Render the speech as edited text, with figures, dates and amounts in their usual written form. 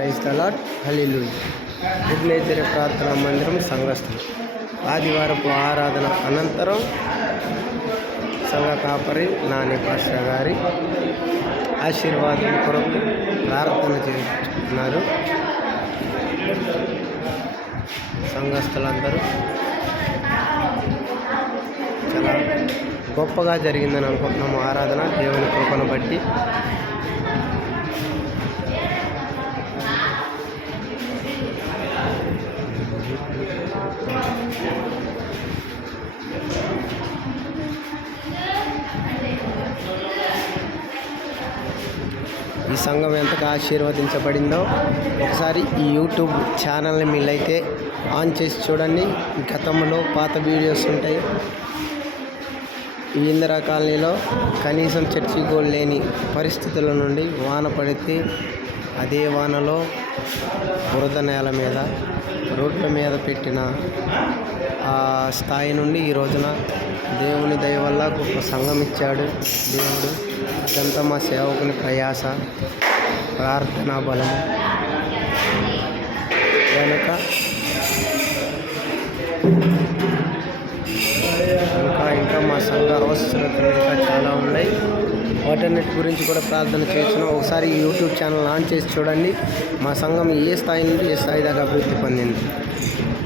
Praise the lord, హల్లెలూయా. విఘ్నేశ్వర ప్రార్థనా మందిరం సంఘస్థులు. ఆదివారపు ఆరాధన అనంతరం సంఘ కాపరి నాని పాస్టర్ గారి ఆశీర్వాదం కొరకు ప్రార్థన చేస్తున్నారు. సంఘస్థులందరూ చాలా గొప్పగా జరిగిందని అనుకుంటున్నాము. ఆరాధన దేవుని కృపను బట్టి ఈ సంఘం ఎంతగా ఆశీర్వదించబడిందో ఒకసారి ఈ యూట్యూబ్ ఛానల్ని మీరైతే ఆన్ చేసి చూడండి. గతంలో పాత వీడియోస్ ఉంటాయి. ఈ ఇందిరా కాలనీలో కనీసం చర్చి కూడా లేని పరిస్థితుల నుండి వాన పడితే అదే వానలో బురద నేల మీద రోడ్ల మీద పెట్టిన ఆ స్థాయి నుండి ఈ రోజున దేవుని దయ వల్ల గొప్ప సంఘం ఇచ్చాడు దేవుడు. అదంతా మా సేవకుని ప్రయాస, ప్రార్థనా బలము కనుక ఇంకా మా సంఘ అవసరతలు ఇంకా చాలా ఉన్నాయి. వాటన్నిటి గురించి కూడా ప్రార్థన చేస్తున్నాం. ఒకసారి ఈ యూట్యూబ్ ఛానల్ ఆన్ చేసి చూడండి. మా సంఘం ఏ స్థాయి నుండి ఏ స్థాయి దాకా అభివృద్ధి పొందింది.